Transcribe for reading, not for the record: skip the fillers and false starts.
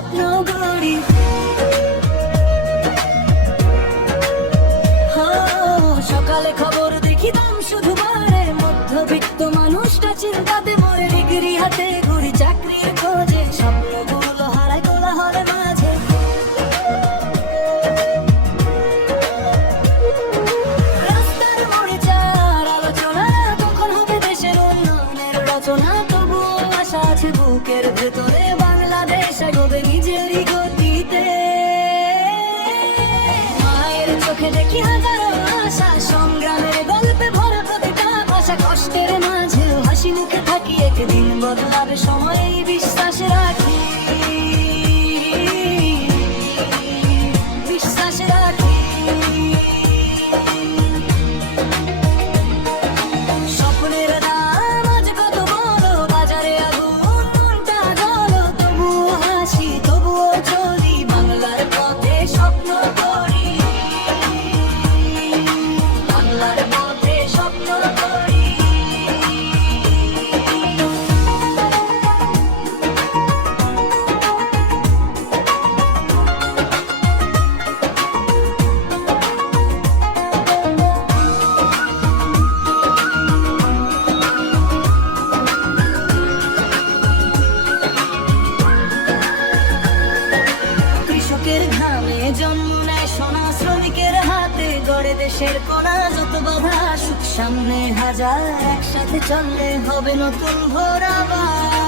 স্বপ্ন গড়ি। সকালে খবর দেখি দাম শুধু বাড়ে, মধ্যবিত্ত মানুষটা চিন্তাতে মরে। ডিগ্রি হাতে ঘুরি চাকরির খোঁজে, স্বপ্নগুলো হারায় কোলাহলের মাঝে। রাস্তার মোড়ে চার আলোচনা, কখন হবে দেশের উন্নয়নের রচনা। তবুও আশা আছে বুকের ভেতরে, বাংলাদেশ এগোবে নিজেরই গতিতে। মায়ের চোখে দেখি হাজারো আশা, সংগ্রামের গল্পে ভরা প্রতিটা ভাষা। কষ্টের মাঝেও হাসি মুখে থাকি, একদিন বদলাবে সময় এই বিশ্বাস রাখি, বিশ্বাস রাখি। স্বপ্নের দাম আজ কত বড়, বাজারে আগুন মনটা জ্বলো। তবুও হাসি, তবুও চলি, বাংলার পথে স্বপ্ন করি, বাংলার পথে স্বপ্ন করি। কৃষকের ঘামে জন্ম নেয় সোনা, শ্রমিকের হাতে গড়ে দেশের কোনা। যত বাধা সুখ সামনে হাজার, একসাথে চললে হবে নতুন ভোর আবার।